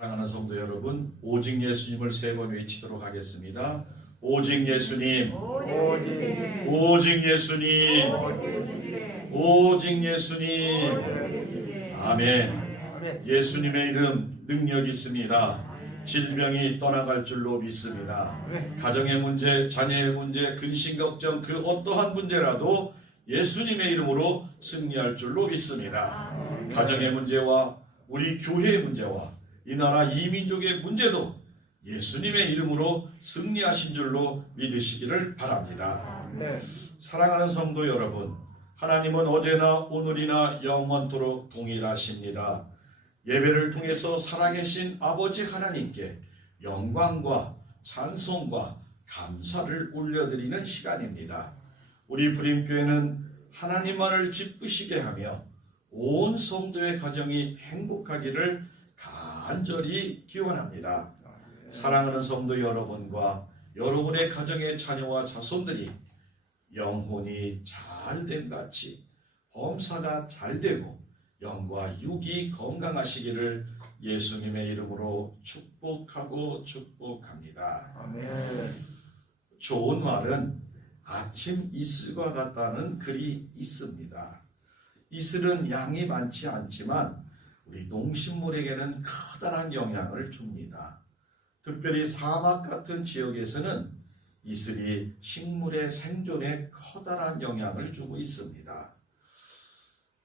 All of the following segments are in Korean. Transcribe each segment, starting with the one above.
사랑하는 성도 여러분, 오직 예수님을 세 번 외치도록 하겠습니다. 오직 예수님, 오직 예수님, 오직 예수님. 아멘. 예수님의 이름 능력이 있습니다. 질병이 떠나갈 줄로 믿습니다. 가정의 문제, 자녀의 문제, 근심 걱정 그 어떠한 문제라도 예수님의 이름으로 승리할 줄로 믿습니다. 가정의 문제와 우리 교회의 문제와 이 나라 이민족의 문제도 예수님의 이름으로 승리하신 줄로 믿으시기를 바랍니다. 사랑하는 성도 여러분, 하나님은 어제나 오늘이나 영원토록 동일하십니다. 예배를 통해서 살아계신 아버지 하나님께 영광과 찬송과 감사를 올려드리는 시간입니다. 우리 부림교회는 하나님만을 기쁘시게 하며 온 성도의 가정이 행복하기를 간절히 기원합니다. 사랑하는 성도 여러분과 여러분의 가정의 자녀와 자손들이 영혼이 잘됨 같이 범사가 잘되고 영과 육이 건강하시기를 예수님의 이름으로 축복하고 축복합니다. 아멘. 좋은 말은 아침 이슬과 같다는 글이 있습니다. 이슬은 양이 많지 않지만 우리 농식물에게는 커다란 영향을 줍니다. 특별히 사막 같은 지역에서는 이슬이 식물의 생존에 커다란 영향을 주고 있습니다.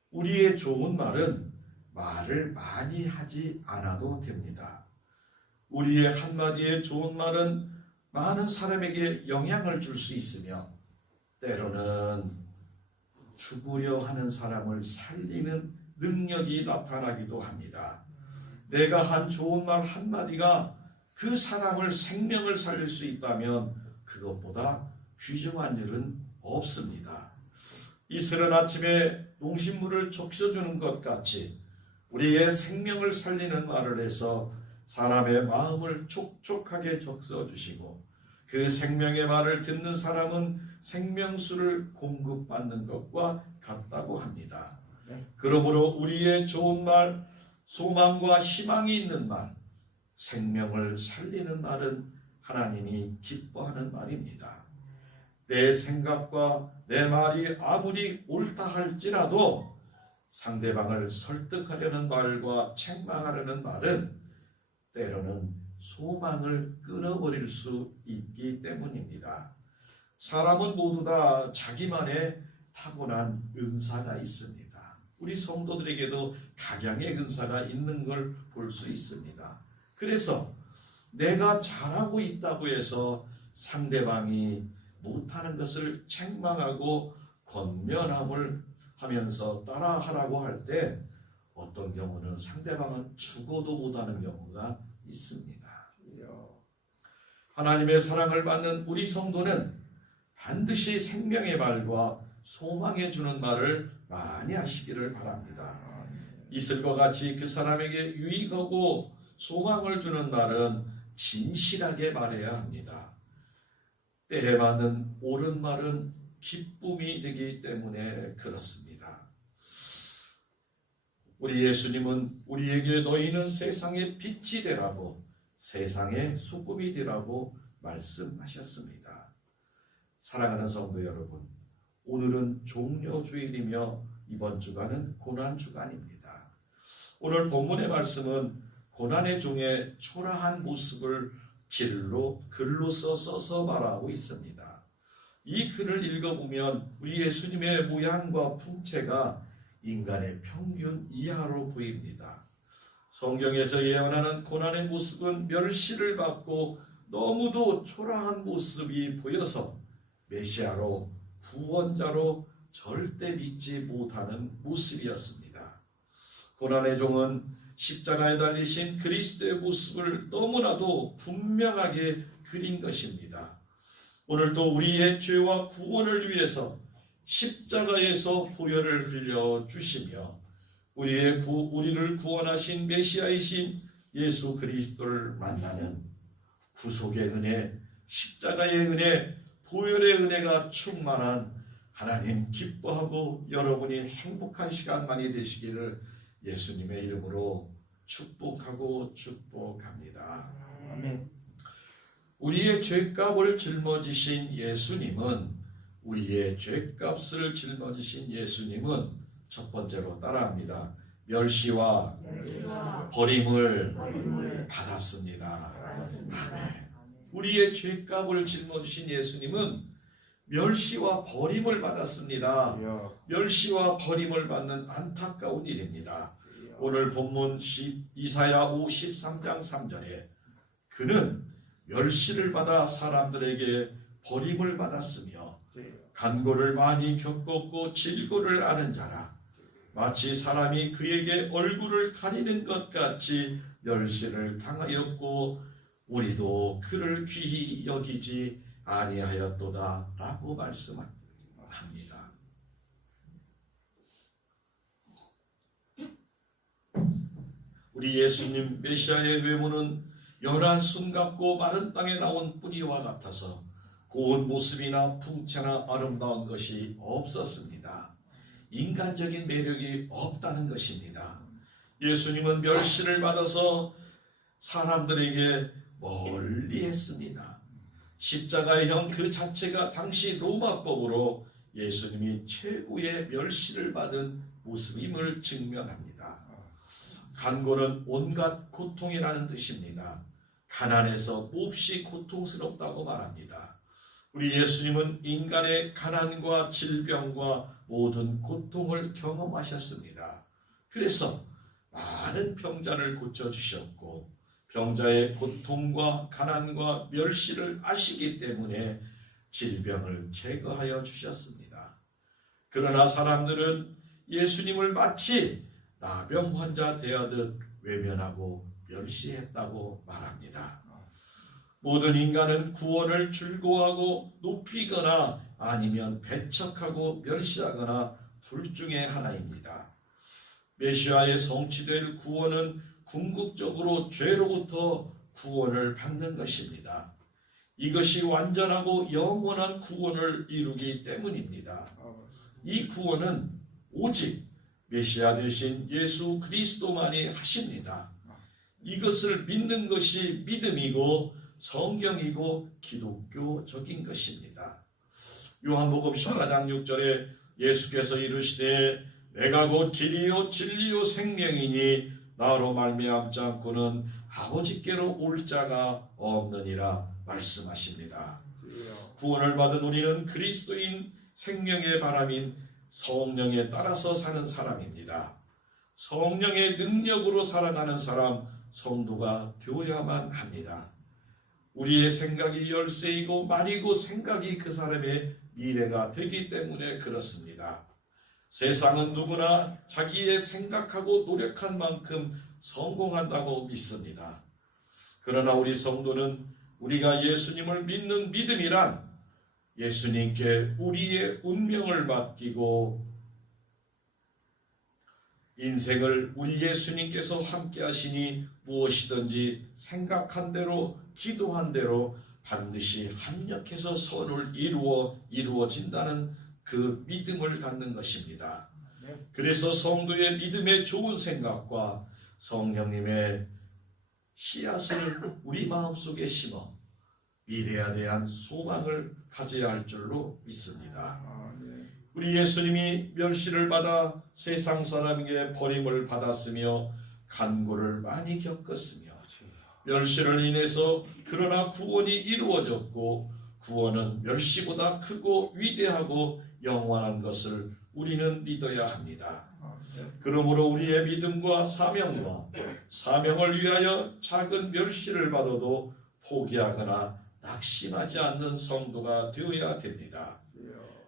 우리의 좋은 말은 말을 많이 하지 않아도 됩니다. 우리의 한마디의 좋은 말은 많은 사람에게 영향을 줄 수 있으며 때로는 죽으려 하는 사람을 살리는 능력이 나타나기도 합니다. 내가 한 좋은 말 한마디가 그 사람을 생명을 살릴 수 있다면 그것보다 귀중한 일은 없습니다. 이슬은 아침에 농식물을 적셔주는 것 같이 우리의 생명을 살리는 말을 해서 사람의 마음을 촉촉하게 적셔주시고 그 생명의 말을 듣는 사람은 생명수를 공급받는 것과 같다고 합니다. 그러므로 우리의 좋은 말, 소망과 희망이 있는 말, 생명을 살리는 말은 하나님이 기뻐하는 말입니다. 내 생각과 내 말이 아무리 옳다 할지라도 상대방을 설득하려는 말과 책망하려는 말은 때로는 소망을 끊어버릴 수 있기 때문입니다. 사람은 모두 다 자기만의 타고난 은사가 있습니다. 우리 성도들에게도 각양의 은사가 있는 걸 볼 수 있습니다. 그래서 내가 잘하고 있다고 해서 상대방이 못하는 것을 책망하고 권면함을 하면서 따라하라고 할 때 어떤 경우는 상대방은 죽어도 못하는 경우가 있습니다. 하나님의 사랑을 받는 우리 성도는 반드시 생명의 말과 소망해 주는 말을 많이 하시기를 바랍니다. 이슬과 같이 그 사람에게 유익하고 소망을 주는 말은 진실하게 말해야 합니다. 때에 맞는 옳은 말은 기쁨이 되기 때문에 그렇습니다. 우리 예수님은 우리에게 너희는 세상의 빛이 되라고 세상의 소금이 되라고 말씀하셨습니다. 사랑하는 성도 여러분, 오늘은 종려주일이며 이번 주간은 고난주간입니다. 오늘 본문의 말씀은 고난의 종의 초라한 모습을 글로써 써서 말하고 있습니다. 이 글을 읽어보면 우리 예수님의 모양과 풍채가 인간의 평균 이하로 보입니다. 성경에서 예언하는 고난의 모습은 멸시를 받고 너무도 초라한 모습이 보여서 메시아로 구원자로 절대 믿지 못하는 모습이었습니다. 고난의 종은 십자가에 달리신 그리스도의 모습을 너무나도 분명하게 그린 것입니다. 오늘도 우리의 죄와 구원을 위해서 십자가에서 보혈을 흘려 주시며 우리를 구원하신 메시아이신 예수 그리스도를 만나는 구속의 은혜, 십자가의 은혜, 보혈의 은혜가 충만한 하나님 기뻐하고 여러분이 행복한 시간만이 되시기를 예수님의 이름으로 축복하고 축복합니다. 아멘. 우리의 죄값을 짊어지신 예수님은 첫 번째로 따라합니다. 멸시와 버림을 받았습니다. 아멘. 우리의 죄값을 짊어지신 예수님은 멸시와 버림을 받았습니다. 멸시와 버림을 받는 안타까운 일입니다. 오늘 본문 이사야 53장 3절에 그는 멸시를 받아 사람들에게 버림을 받았으며 간고를 많이 겪었고 질고를 아는 자라. 마치 사람이 그에게 얼굴을 가리는 것 같이 멸시를 당하였고 우리도 그를 귀히 여기지 아니하였도다 라고 말씀합니다. 우리 예수님 메시아의 외모는 연한 순 같고 마른 땅에 나온 뿌리와 같아서 고운 모습이나 풍채나 아름다운 것이 없었습니다. 인간적인 매력이 없다는 것입니다. 예수님은 멸시를 받아서 사람들에게 멀리 했습니다. 십자가의 형 그 자체가 당시 로마법으로 예수님이 최고의 멸시를 받은 모습임을 증명합니다. 간고는 온갖 고통이라는 뜻입니다. 가난해서 몹시 고통스럽다고 말합니다. 우리 예수님은 인간의 가난과 질병과 모든 고통을 경험하셨습니다. 그래서 많은 병자를 고쳐주셨고 병자의 고통과 가난과 멸시를 아시기 때문에 질병을 제거하여 주셨습니다. 그러나 사람들은 예수님을 마치 나병 환자 대하듯 외면하고 멸시했다고 말합니다. 모든 인간은 구원을 즐거워하고 높이거나 아니면 배척하고 멸시하거나 둘 중에 하나입니다. 메시아의 성취될 구원은 궁극적으로 죄로부터 구원을 받는 것입니다. 이것이 완전하고 영원한 구원을 이루기 때문입니다. 이 구원은 오직 메시아 되신 예수 그리스도만이 하십니다. 이것을 믿는 것이 믿음이고 성경이고 기독교적인 것입니다. 요한복음 14장 6절에 예수께서 이르시되 내가 곧 길이요 진리요 생명이니 나로 말미암지 않고는 아버지께로 올 자가 없느니라 말씀하십니다. 구원을 받은 우리는 그리스도인 생명의 바람인 성령에 따라서 사는 사람입니다. 성령의 능력으로 살아가는 사람, 성도가 되어야만 합니다. 우리의 생각이 열쇠이고 말이고 생각이 그 사람의 미래가 되기 때문에 그렇습니다. 세상은 누구나 자기의 생각하고 노력한 만큼 성공한다고 믿습니다. 그러나 우리 성도는 우리가 예수님을 믿는 믿음이란 예수님께 우리의 운명을 맡기고 인생을 우리 예수님께서 함께 하시니 무엇이든지 생각한 대로 기도한 대로 반드시 합력해서 선을 이루어진다는 그 믿음을 갖는 것입니다. 그래서 성도의 믿음의 좋은 생각과 성령님의 씨앗을 우리 마음속에 심어 미래에 대한 소망을 가져야 할 줄로 믿습니다. 우리 예수님이 멸시를 받아 세상 사람에게 버림을 받았으며 간고를 많이 겪었으며 멸시를 인해서 그러나 구원이 이루어졌고 구원은 멸시보다 크고 위대하고 영원한 것을 우리는 믿어야 합니다. 그러므로 우리의 믿음과 사명을 위하여 작은 멸시를 받아도 포기하거나 낙심하지 않는 성도가 되어야 됩니다.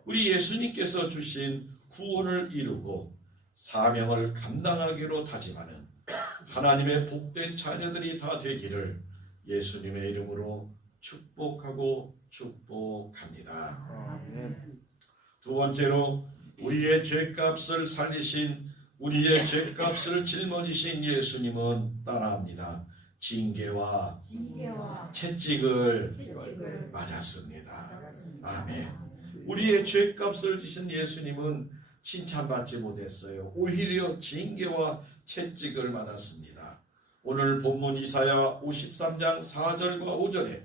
우리 예수님께서 주신 구원을 이루고 사명을 감당하기로 다짐하는 하나님의 복된 자녀들이 다 되기를 예수님의 이름으로 축복하고 축복합니다. 두 번째로 우리의 죄값을 살리신 우리의 죄값을 짊어지신 예수님은 따라합니다. 징계와 채찍을 맞았습니다. 아멘. 우리의 죄값을 지신 예수님은 칭찬받지 못했어요. 오히려 징계와 채찍을 받았습니다. 오늘 본문 이사야 53장 4절과 5절에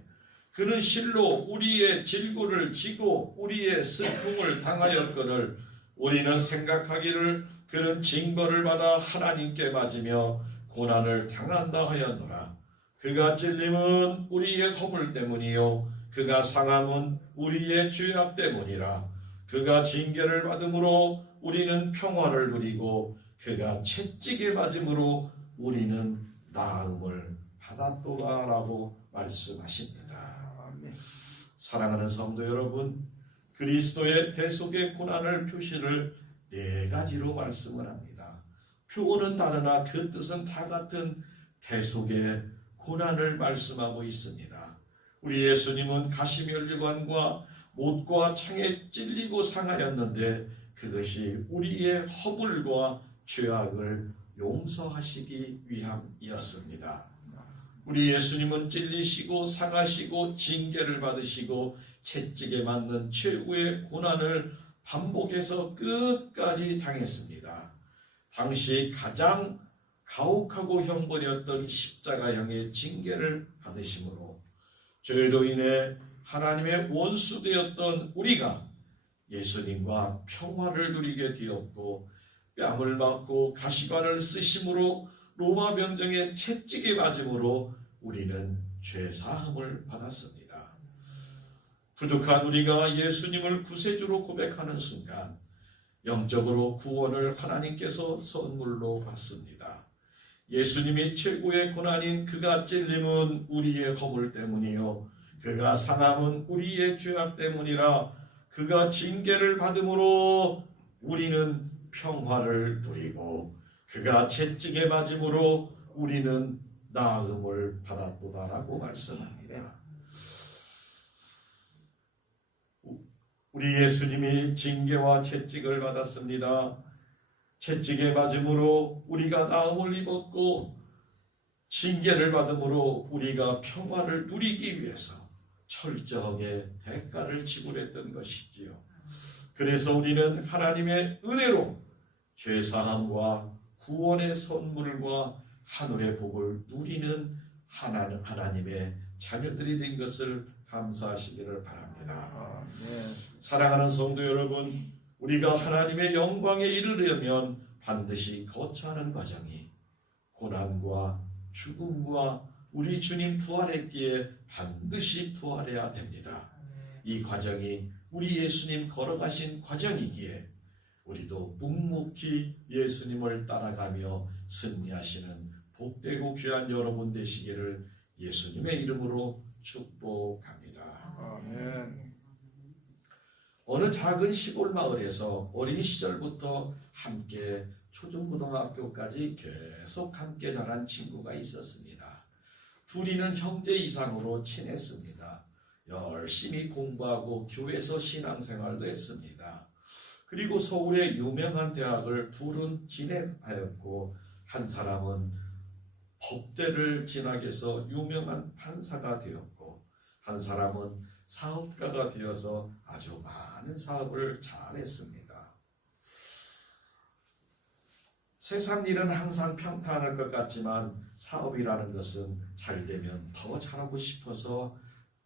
그는 실로 우리의 질고를 지고 우리의 슬픔을 당하였거늘 우리는 생각하기를 그는 징벌을 받아 하나님께 맞으며 고난을 당한다 하였노라. 그가 찔림은 우리의 허물 때문이요 그가 상함은 우리의 죄악 때문이라. 그가 징계를 받음으로 우리는 평화를 누리고 그가 채찍에 맞음으로 우리는 나음을 받았도다라고 말씀하십니다. 사랑하는 성도 여러분, 그리스도의 대속의 고난을 표시를 네 가지로 말씀을 합니다. 표어는 다르나 그 뜻은 다 같은 대속의 고난을 말씀하고 있습니다. 우리 예수님은 가시면류관과 못과 창에 찔리고 상하였는데 그것이 우리의 허물과 죄악을 용서하시기 위함이었습니다. 우리 예수님은 찔리시고 상하시고 징계를 받으시고 채찍에 맞는 최후의 고난을 반복해서 끝까지 당했습니다. 당시 가장 가혹하고 형벌이었던 십자가형의 징계를 받으심으로 죄로 인해 하나님의 원수되었던 우리가 예수님과 평화를 누리게 되었고 뺨을 맞고 가시관을 쓰심으로 로마 병정의 채찍에 맞음으로 우리는 죄사함을 받았습니다. 부족한 우리가 예수님을 구세주로 고백하는 순간 영적으로 구원을 하나님께서 선물로 받습니다. 예수님이 최고의 고난인 그가 찔림은 우리의 허물 때문이요 그가 상함은 우리의 죄악 때문이라. 그가 징계를 받음으로 우리는 평화를 누리고 그가 채찍에 맞음으로 우리는 나음을 받았도다라고 말씀합니다. 우리 예수님이 징계와 채찍을 받았습니다. 채찍에 맞음으로 우리가 나음을 입었고 징계를 받음으로 우리가 평화를 누리기 위해서 철저하게 대가를 지불했던 것이지요. 그래서 우리는 하나님의 은혜로 죄사함과 구원의 선물과 하늘의 복을 누리는 하나님의 자녀들이 된 것을 감사하시기를 바랍니다. 사랑하는 성도 여러분, 우리가 하나님의 영광에 이르려면 반드시 거쳐야 하는 과정이 고난과 죽음과 우리 주님 부활했기에 반드시 부활해야 됩니다. 이 과정이 우리 예수님 걸어가신 과정이기에 우리도 묵묵히 예수님을 따라가며 승리하시는 복되고 귀한 여러분 되시기를 예수님의 이름으로 축복합니다. 아멘. 어느 작은 시골 마을에서 어린 시절부터 함께 초중고등학교까지 계속 함께 자란 친구가 있었습니다. 둘이는 형제 이상으로 친했습니다. 열심히 공부하고 교회에서 신앙생활도 했습니다. 그리고 서울의 유명한 대학을 둘은 진학하였고 한 사람은 법대를 진학해서 유명한 판사가 되었고 한 사람은 사업가가 되어서 아주 많은 사업을 잘했습니다. 세상 일은 항상 평탄할 것 같지만 사업이라는 것은 잘 되면 더 잘하고 싶어서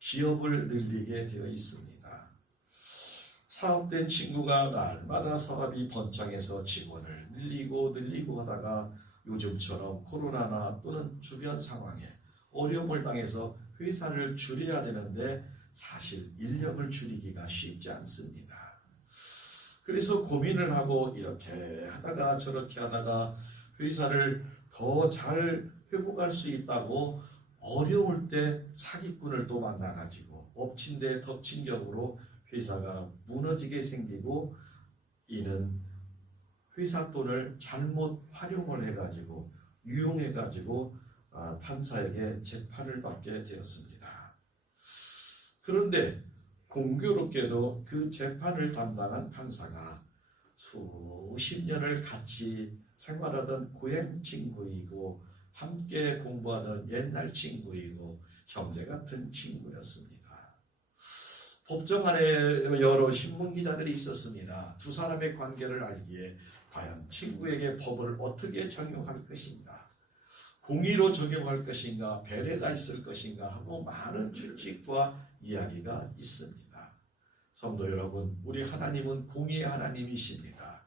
기업을 늘리게 되어 있습니다. 사업된 친구가 날마다 사업이 번창해서 직원을 늘리고 하다가 요즘처럼 코로나나 또는 주변 상황에 어려움을 당해서 회사를 줄여야 되는데 사실 인력을 줄이기가 쉽지 않습니다. 그래서 고민을 하고 이렇게 하다가 저렇게 하다가 회사를 더 잘 회복할 수 있다고 어려울 때 사기꾼을 또 만나가지고 엎친 데 덮친 격으로 회사가 무너지게 생기고 이는 회사 돈을 잘못 활용을 해가지고 유용해가지고 판사에게 재판을 받게 되었습니다. 그런데 공교롭게도 그 재판을 담당한 판사가 수십 년을 같이 생활하던 고향 친구이고 함께 공부하던 옛날 친구이고 형제 같은 친구였습니다. 법정 안에 여러 신문기자들이 있었습니다. 두 사람의 관계를 알기에 과연 친구에게 법을 어떻게 적용할 것인가 공의로 적용할 것인가, 배려가 있을 것인가 하고 많은 추측과 이야기가 있습니다. 성도 여러분, 우리 하나님은 공의의 하나님이십니다.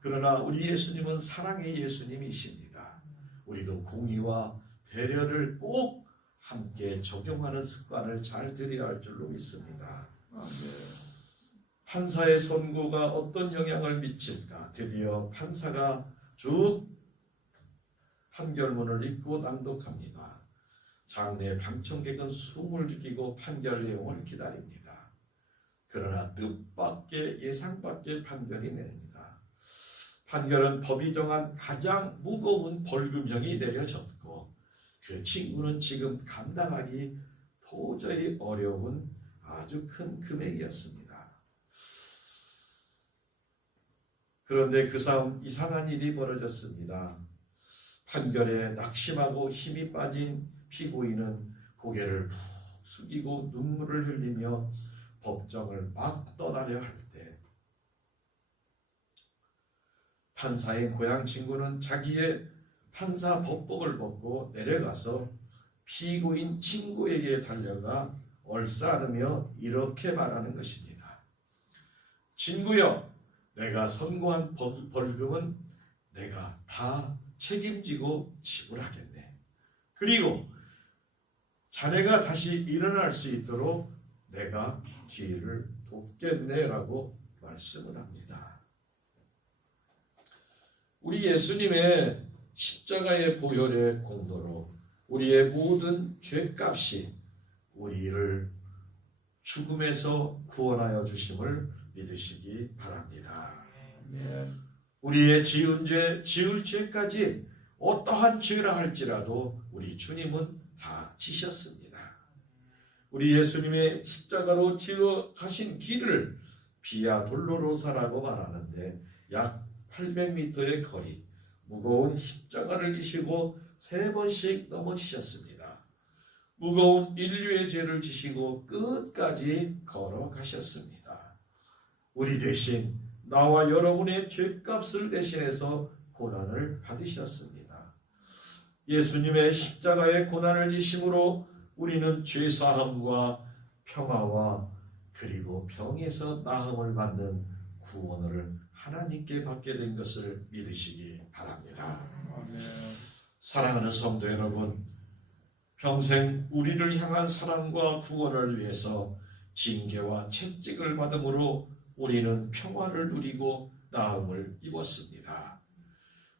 그러나 우리 예수님은 사랑의 예수님이십니다. 우리도 공의와 배려를 꼭 함께 적용하는 습관을 잘 들여야 할 줄로 믿습니다. 판사의 선고가 어떤 영향을 미칠까? 드디어 판사가 쭉 판결문을 읽고 낭독합니다. 장내 방청객은 숨을 죽이고 판결 내용을 기다립니다. 그러나 뜻밖의 예상밖의 판결이 내립니다. 판결은 법이 정한 가장 무거운 벌금형이 내려졌고 그 친구는 지금 감당하기 도저히 어려운 아주 큰 금액이었습니다. 그런데 그 다음 이상한 일이 벌어졌습니다. 판결에 낙심하고 힘이 빠진 피고인은 고개를 푹 숙이고 눈물을 흘리며 법정을 막 떠나려 할 때 판사인 고향 친구는 자기의 판사 법복을 벗고 내려가서 피고인 친구에게 달려가 얼싸안으며 이렇게 말하는 것입니다. 친구여, 내가 선고한 벌금은 내가 다 책임지고 지불하겠네. 그리고 자네가 다시 일어날 수 있도록 내가 뒤를 돕겠네라고 말씀을 합니다. 우리 예수님의 십자가의 보혈의 공로로 우리의 모든 죄값이 우리를 죽음에서 구원하여 주심을 믿으시기 바랍니다. 우리의 지은 죄, 지을 죄까지 어떠한 죄라 할지라도 우리 주님은 다 지셨습니다. 우리 예수님의 십자가로 지어 가신 길을 비아 돌로로사라고 말하는데 약 800m의 거리, 무거운 십자가를 지시고 3번씩 넘어지셨습니다. 무거운 인류의 죄를 지시고 끝까지 걸어가셨습니다. 우리 대신 나와 여러분의 죄값을 대신해서 고난을 받으셨습니다. 예수님의 십자가의 고난을 지심으로 우리는 죄사함과 평화와 그리고 병에서 나음을 받는 구원을 하나님께 받게 된 것을 믿으시기 바랍니다. 사랑하는 성도 여러분, 평생 우리를 향한 사랑과 구원을 위해서 징계와 채찍을 받음으로 우리는 평화를 누리고 나음을 입었습니다.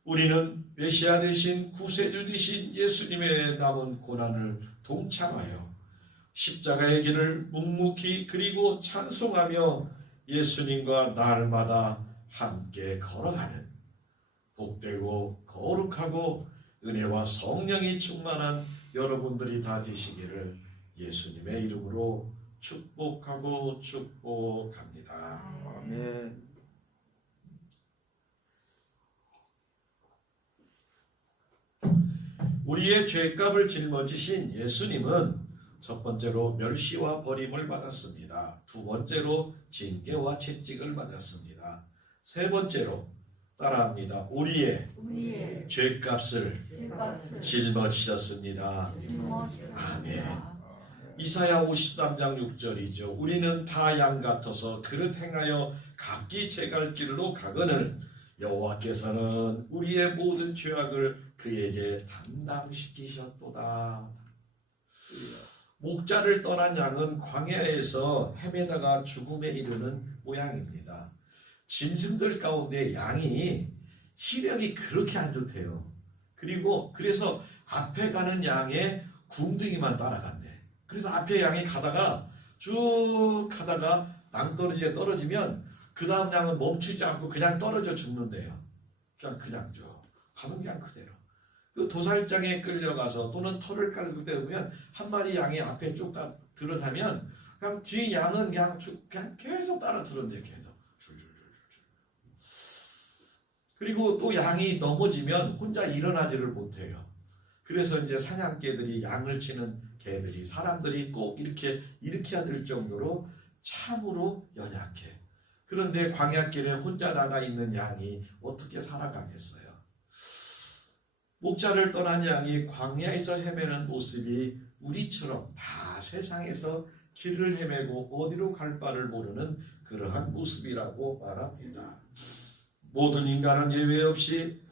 우리는 메시아 되신 구세주 되신 예수님의 남은 고난을 동참하여 십자가의 길을 묵묵히 그리고 찬송하며 예수님과 날마다 함께 걸어가는 복되고 거룩하고 은혜와 성령이 충만한 여러분들이 다 되시기를 예수님의 이름으로 축복하고 축복합니다. 아멘. 우리의 죄값을 짊어지신 예수님은 첫 번째로 멸시와 버림을 받았습니다. 두 번째로 징계와 채찍을 받았습니다. 세 번째로 따라합니다. 우리의 죄값을 짊어지셨습니다. 아멘. 이사야 53장 6절이죠. 우리는 다 양 같아서 그릇 행하여 각기 제 갈 길로 가거늘 여호와께서는 우리의 모든 죄악을 그에게 담당시키셨도다. 목자를 떠난 양은 광야에서 헤매다가 죽음에 이르는 모양입니다. 짐승들 가운데 양이 시력이 그렇게 안 좋대요. 그래서 앞에 가는 양의 궁둥이만 따라간대. 그래서 앞에 양이 가다가 쭉 가다가 낭떠러지에 떨어지면 그 다음 양은 멈추지 않고 그냥 떨어져 죽는데요. 그냥 쭉 가면 그냥 그대로. 그 도살장에 끌려가서 또는 털을 깔고 때우면 한 마리 양이 앞에 쭉 들어가면 그냥 뒤에 양은 그냥 계속 따라 들었는데 계속 그리고 또 양이 넘어지면 혼자 일어나지를 못해요. 그래서 이제 사냥개들이 양을 치는 개들이 사람들이 꼭 이렇게 일으켜야 될 정도로 참으로 연약해. 그런데 광야길에 혼자 나가 있는 양이 어떻게 살아가겠어요? 목자를 떠난 양이 광야에서 헤매는 모습이 우리처럼 다 세상에서 길을 헤매고 어디로 갈 바를 모르는 그러한 모습이라고 말합니다. 모든 인간은 예외 없이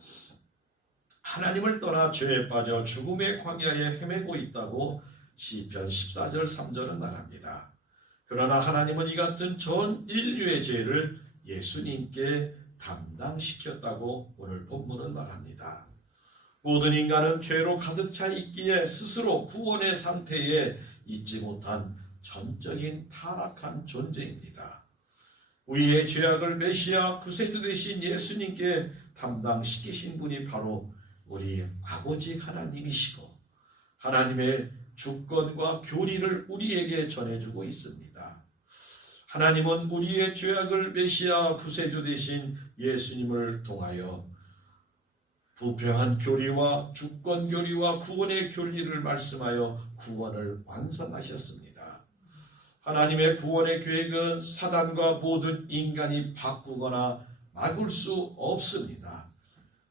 하나님을 떠나 죄에 빠져 죽음의 광야에 헤매고 있다고 시편 14절 3절은 말합니다. 그러나 하나님은 이 같은 전 인류의 죄를 예수님께 담당시켰다고 오늘 본문은 말합니다. 모든 인간은 죄로 가득 차 있기에 스스로 구원의 상태에 있지 못한 전적인 타락한 존재입니다. 우리의 죄악을 메시아 구세주 되신 예수님께 담당시키신 분이 바로 우리 아버지 하나님이시고 하나님의 주권과 교리를 우리에게 전해주고 있습니다. 하나님은 우리의 죄악을 메시아 구세주 되신 예수님을 통하여 부패한 교리와 주권 교리와 구원의 교리를 말씀하여 구원을 완성하셨습니다. 하나님의 구원의 계획은 사단과 모든 인간이 바꾸거나 막을 수 없습니다.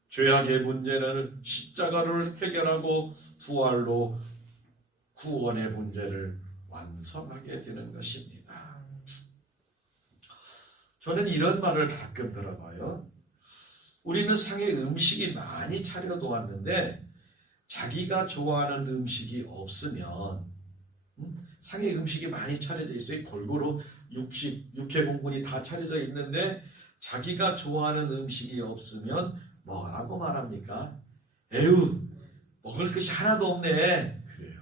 죄악의 문제는 십자가를 해결하고 부활로 구원의 문제를 완성하게 되는 것입니다. 저는 이런 말을 가끔 들어봐요. 우리는 상에 음식이 많이 차려도 왔는데 자기가 좋아하는 음식이 없으면 상에 음식이 많이 차려져 있어요. 골고루 육회공군이 다 차려져 있는데 자기가 좋아하는 음식이 없으면 뭐라고 말합니까? 에휴, 먹을 것이 하나도 없네. 그래요.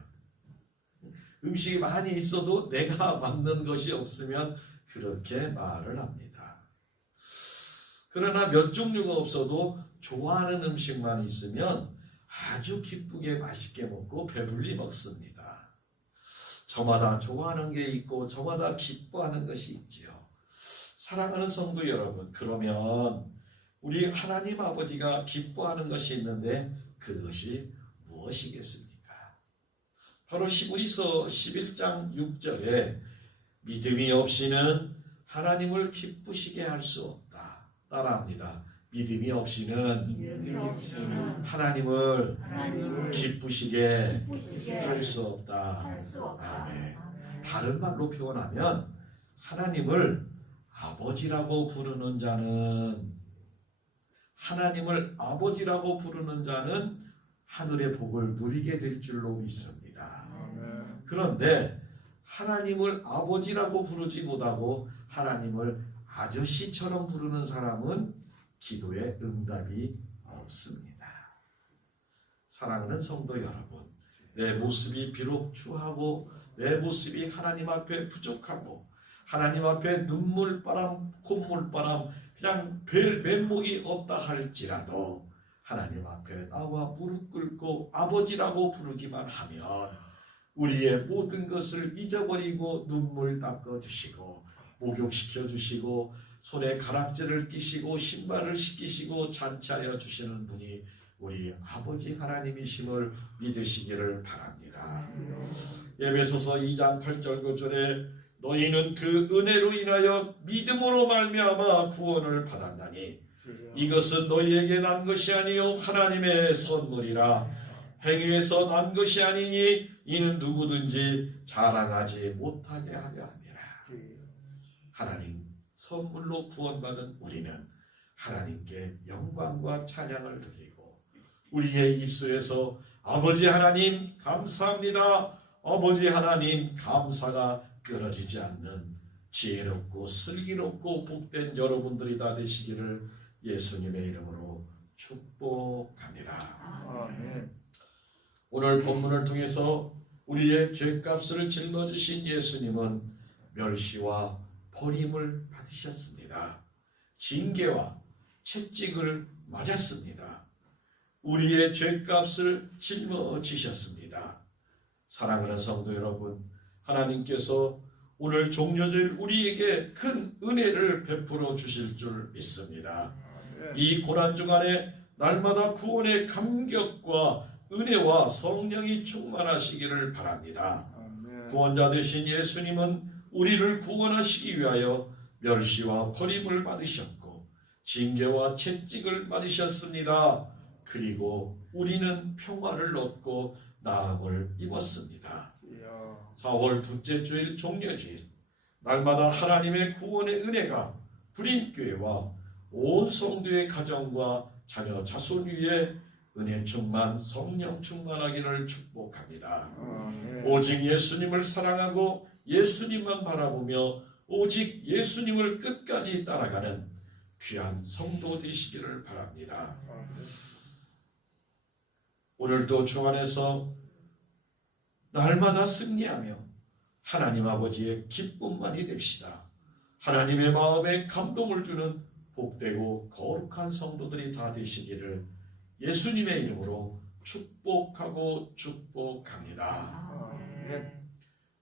음식이 많이 있어도 내가 맞는 것이 없으면 그렇게 말을 합니다. 그러나 몇 종류가 없어도 좋아하는 음식만 있으면 아주 기쁘게 맛있게 먹고 배불리 먹습니다. 저마다 좋아하는 게 있고 저마다 기뻐하는 것이 있지요. 사랑하는 성도 여러분, 그러면 우리 하나님 아버지가 기뻐하는 것이 있는데 그것이 무엇이겠습니까? 바로 히브리서 11장 6절에 믿음이 없이는 하나님을 기쁘시게 할 수 없다. 따라합니다. 믿음이 없이는 하나님을 기쁘시게 할 수 없다. 아멘. 다른 말로 표현하면 하나님을 아버지라고 부르는 자는 하늘의 복을 누리게 될 줄로 믿습니다. 그런데 하나님을 아버지라고 부르지 못하고 하나님을 아저씨처럼 부르는 사람은 기도에 응답이 없습니다. 사랑하는 성도 여러분, 내 모습이 비록 추하고 내 모습이 하나님 앞에 부족하고 하나님 앞에 눈물바람, 콧물바람, 그냥 별 면목이 없다 할지라도 하나님 앞에 나와 무릎 꿇고 아버지라고 부르기만 하면 우리의 모든 것을 잊어버리고 눈물 닦아주시고 목욕시켜 주시고 손에 가락지를 끼시고 신발을 씻기시고 잔치하여 주시는 분이 우리 아버지 하나님이심을 믿으시기를 바랍니다. 에베소서 2장 8절 9절에 너희는 그 은혜로 인하여 믿음으로 말미암아 구원을 받았나니 이것은 너희에게 난 것이 아니요 하나님의 선물이라. 행위에서 난 것이 아니니 이는 누구든지 자랑하지 못하게 하려 함이라. 하나님 선물로 구원받은 우리는 하나님께 영광과 찬양을 드리고 우리의 입술에서 아버지 하나님 감사합니다, 아버지 하나님 감사가 끊어지지 않는 지혜롭고 슬기롭고 복된 여러분들이 다 되시기를 예수님의 이름으로 축복합니다. 아멘. 오늘 본문을 통해서 우리의 죄값을 짊어지신 예수님은 멸시와 버림을 받으셨습니다. 징계와 채찍을 맞았습니다. 우리의 죄값을 짊어지셨습니다. 사랑하는 성도 여러분, 하나님께서 오늘 종려질 우리에게 큰 은혜를 베풀어 주실 줄 믿습니다. 이 고난 주간에 날마다 구원의 감격과 은혜와 성령이 충만하시기를 바랍니다. 구원자 되신 예수님은 우리를 구원하시기 위하여 멸시와 버림을 받으셨고 징계와 채찍을 받으셨습니다. 그리고 우리는 평화를 얻고 나음을 입었습니다. 이야. 4월 둘째 주일 종려주일, 날마다 하나님의 구원의 은혜가 불임교회와 온 성도의 가정과 자녀 자손 위에 은혜 충만 성령 충만하기를 축복합니다. 아멘. 오직 예수님을 사랑하고 예수님만 바라보며 오직 예수님을 끝까지 따라가는 귀한 성도 되시기를 바랍니다. 아멘. 오늘도 주 안에서 날마다 승리하며 하나님 아버지의 기쁨만이 됩시다. 하나님의 마음에 감동을 주는 복되고 거룩한 성도들이 다 되시기를 예수님의 이름으로 축복하고 축복합니다. 아멘.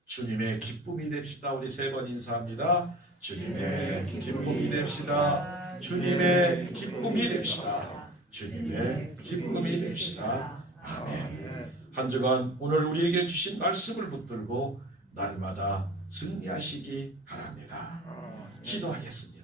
주님의 기쁨이 됩시다. 우리 세 번 인사합니다. 주님의 기쁨이 됩시다. 주님의 기쁨이 됩시다. 주님의 기쁨이 됩시다. 아멘. 아멘. 한 주간 오늘 우리에게 주신 말씀을 붙들고 날마다 승리하시기 바랍니다. 아멘. 기도하겠습니다.